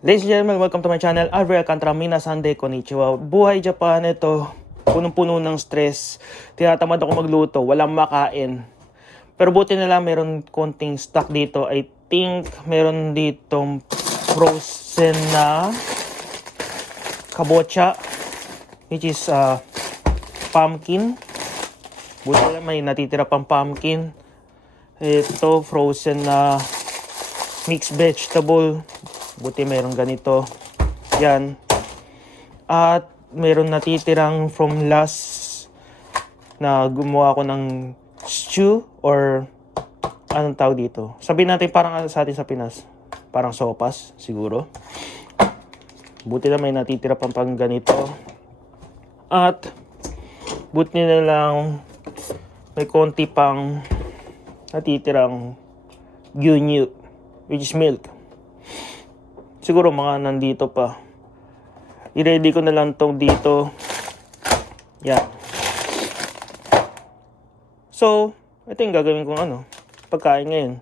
Ladies and gentlemen, welcome to my channel. Alvin Alcantara, minasan de konnichiwa. Buhay Japan, ito. Punong-puno ng stress. Tinatamad ako magluto. Walang makain. Pero buti na lang meron konting stock dito. I think meron ditong frozen na kabocha, which is pumpkin. Buti na lang may natitira pang pumpkin. Ito, frozen na mixed vegetable. Buti meron ganito. Yan. At meron natitirang from last na gumawa ko ng stew or anong tawag dito. Sabihin natin parang sa atin sa Pinas. Parang sopas siguro. Buti na may natitira pang ganito. At buti na lang may konti pang natitirang gyunyu, which is milk. Siguro mga nandito pa. I-ready ko na lang tong dito. Yan. So, ito yung gagawin kong pagkain ngayon.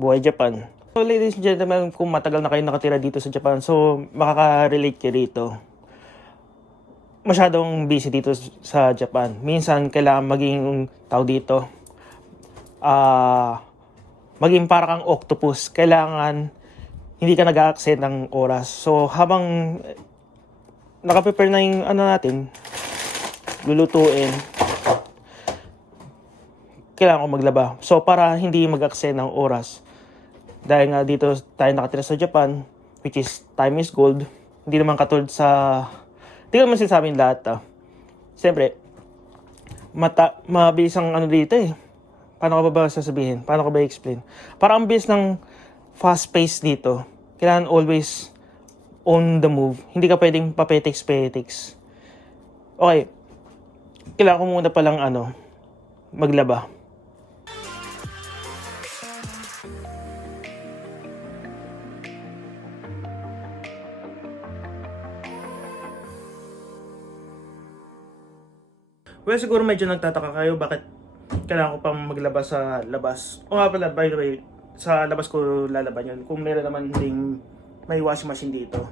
Buhay Japan. So, ladies and gentlemen, kung matagal na kayo nakatira dito sa Japan, so makaka-relate kayo dito. Masyadong busy dito sa Japan. Minsan, kailangan maging tao dito. Maging para kang octopus. Kailangan hindi ka nag-a-accent ng oras. So, habang nakaprepare na yung natin, lulutuin, kailangan ko maglaba. So, para hindi mag-accent ng oras. Dahil nga dito tayo nakatira sa Japan, which is time is gold, hindi naman katulad sa... Hindi ko naman sinasabing lahat. Siyempre, mabilis ang dito eh. Paano ka ba sasabihin? Paano ka ba i-explain? Parang ang bilis ng fast pace dito. Kailangan always on the move. Hindi ka pwedeng papetiks-petiks. Okay. Kailangan ko muna palang maglaba. Well, siguro medyo nagtataka kayo bakit kailangan ko pang maglaba sa labas. O nga pala, by the way, sa labas ko lalaban yun. Kung meron naman ding may washing machine dito,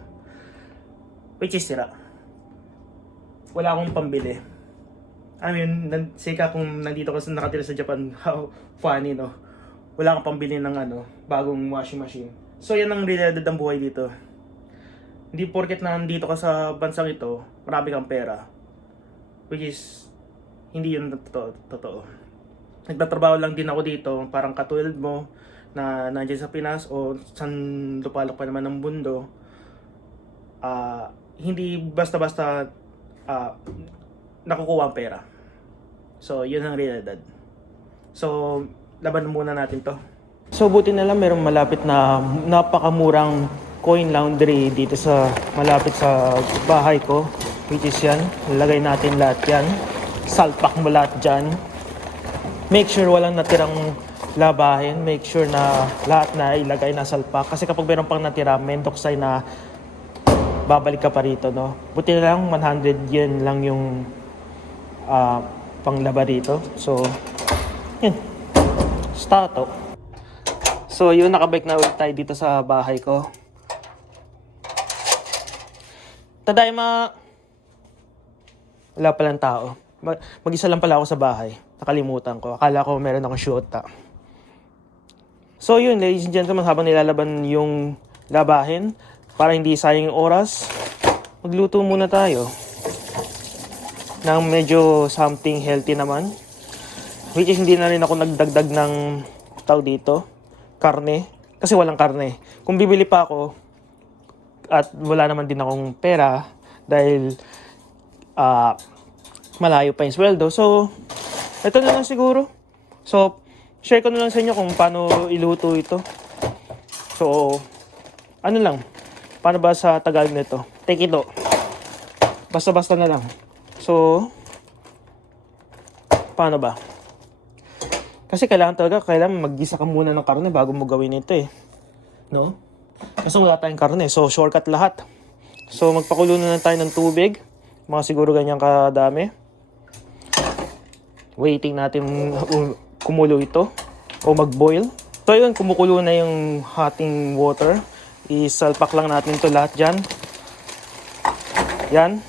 which is sira. Wala akong pambili. I mean, sika kung nandito ka nakatira sa Japan, how funny, no? Wala akong pambili ng bagong washing machine. So yan ang realidad ng buhay dito. Hindi porket na nandito ka sa bansang ito, marami kang pera. Which is, hindi yun totoo. Nagtatrabaho lang din ako dito, parang katulad mo, na nandiyan sa Pinas o saan lupalok pa naman ng mundo. Hindi basta-basta nakukuha ang pera. So, yun ang realidad. So, laban muna natin to. So, buti na lang merong malapit na napakamurang coin laundry dito sa malapit sa bahay ko, which is yan. Lagay natin lahat yan. Salpak mo lahat dyan. Make sure walang natirang labahin. Make sure na lahat na ilagay na salpak. Kasi kapag meron pang natira, mendoksay na babalik ka pa rito, no? Buti na lang 100 yen lang yung panglaba dito. So, yun. Stato. So, yun, nakabike na ulit tayo dito sa bahay ko. Tadaima! Wala palang tao. Mag-isa lang pala ako sa bahay. Nakalimutan ko. Akala ko meron akong shoota. So yun, ladies and gentlemen, habang nilalaban yung labahin, para hindi sayang yung oras, magluto muna tayo ng medyo something healthy naman. Which is hindi na rin ako nagdagdag ng tao dito, karne. Kasi walang karne. Kung bibili pa ako, at wala naman din akong pera, dahil malayo pa yung sweldo. So, ito na lang siguro. So, share ko na lang sa inyo kung paano iluto ito. So, lang. Paano ba sa Tagalog nito? Tekito. Basta-basta na lang. So, paano ba? Kasi kailangan mag-gisa ka muna ng karne bago mo gawin ito eh. No? Kasi wala tayong karne. So, shortcut lahat. So, magpakulo na lang tayo ng tubig. Mga siguro ganyang kadami. Waiting natin kumulo ito o mag-boil. So yun, kumukulo na yung hotting water. Isalpak lang natin to lahat dyan. Yan.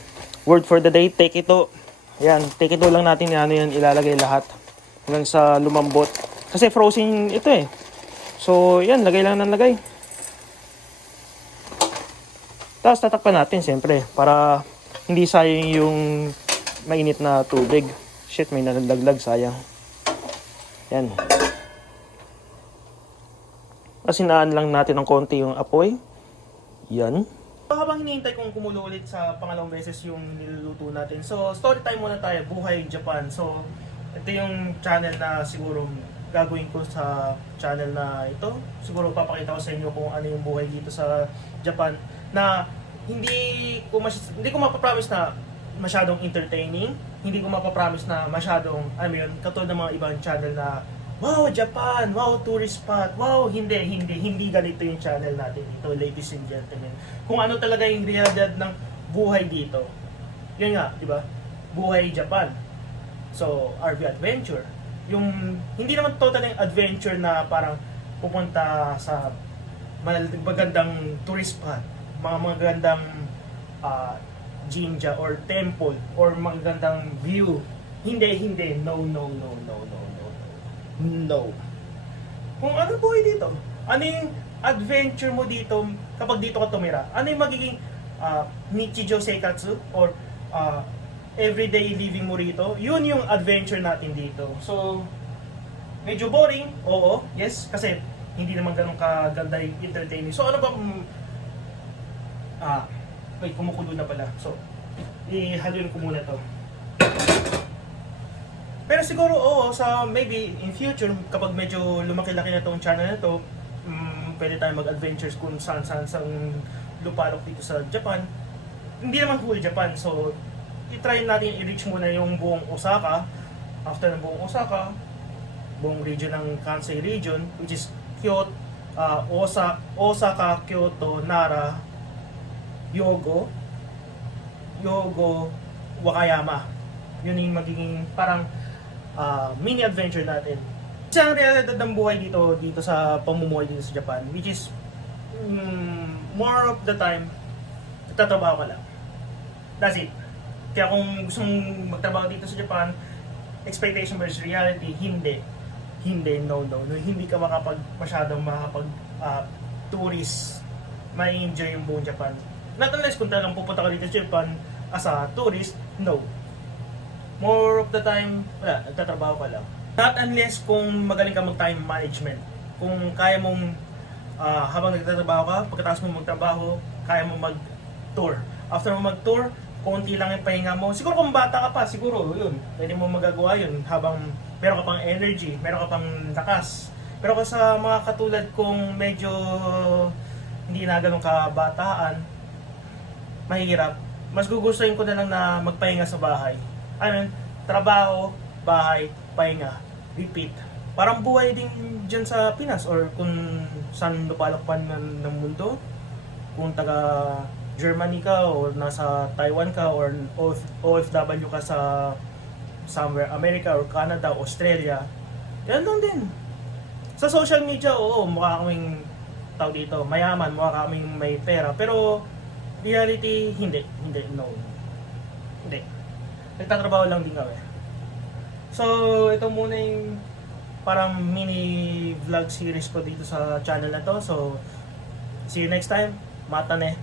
Word for the day, take ito. Yan, take ito lang natin ano yan, ilalagay lahat. Hanggang sa lumambot. Kasi frozen ito eh. So, yan, lagay lang ng lagay. Tapos tatakpan natin siyempre para hindi sayang yung mainit na tubig. Shit, may nalaglag, sayang. Yan. Asinaan lang natin ng konti yung apoy. Yan. Habang hinihintay kong kumulo ulit sa pangalawang beses yung niluluto natin. So, story time muna tayo. Buhay Japan. So, ito yung channel na siguro gagawin ko sa channel na ito. Siguro papakita ko sa inyo kung ano yung buhay dito sa Japan. Na hindi ko mapapromise na masyadong entertaining. Hindi ko mapapromise na masyadong, alam mo yun, katulad ng mga ibang channel na wow, Japan! Wow, tourist spot! Wow, hindi ganito yung channel natin dito, ladies and gentlemen. Kung ano talaga yung realidad ng buhay dito. Yun nga, di ba? Buhay Japan. So, RV Adventure. Yung, hindi naman totally adventure na parang pupunta sa magandang tourist spot, mga magandang jinja or temple or magandang view. Hindi. No. Kung ano buhay dito? Ano yung adventure mo dito kapag dito ka tumira? Ano yung magiging Nichijou Seikatsu or everyday living mo rito? Yun yung adventure natin dito. So, medyo boring. Oo, yes. Kasi hindi naman ganun kaganda yung entertaining. So, ano ba wait, kumukulo na pala. So, ihaluin ko muna to. Pero siguro, oo, sa maybe in future, kapag medyo lumaki-laki na tong channel na to, pwede tayo mag-adventures kung saan-saan lupalok dito sa Japan. Hindi naman whole Japan, so i-try natin i-reach muna yung buong Osaka. After ng buong Osaka, buong region ng Kansai region, which is Kyoto, Osaka, Kyoto, Nara, Yogo, Wakayama. Yun yung magiging parang mini adventure natin. Isang realidad ng buhay dito sa pamumuhay dito sa Japan, which is more of the time nagtatrabaho ka lang. That's it. Kaya kung gusto mong magtrabaho dito sa Japan, expectation versus reality, hindi, no. Hindi ka masyadong tourist, ma-enjoy yung buong Japan. Not unless kung talagang pupunta ka dito sa Japan as a tourist, no. More of the time, wala, nagtatrabaho ka lang. Not unless kung magaling ka mag-time management. Kung kaya mong, habang nagtatrabaho ka, pagkatapos mo magtrabaho, kaya mo mag-tour. After mo mag-tour, konti lang yung pahinga mo. Siguro kung bata ka pa, siguro yun. Pwede mo magagawa yun habang meron ka pang energy, meron ka pang lakas. Pero kung sa mga katulad kong medyo hindi na ganun kabataan, mahirap. Mas gugustuhin ko na lang na magpahinga sa bahay. Trabaho, bahay, pahinga, repeat. Parang buhay din dyan sa Pinas or kung saan lupalakpan ng mundo. Kung taga Germany ka or nasa Taiwan ka or OFW ka sa somewhere America or Canada, Australia. Yan lang din. Sa social media, oo, mukha kaming tao dito, mayaman, mukha kaming may pera. Pero reality, hindi, no. Hindi. Nagtatrabaho lang din kami. So, ito muna yung parang mini vlog series ko dito sa channel na to. So, see you next time. Mata ne.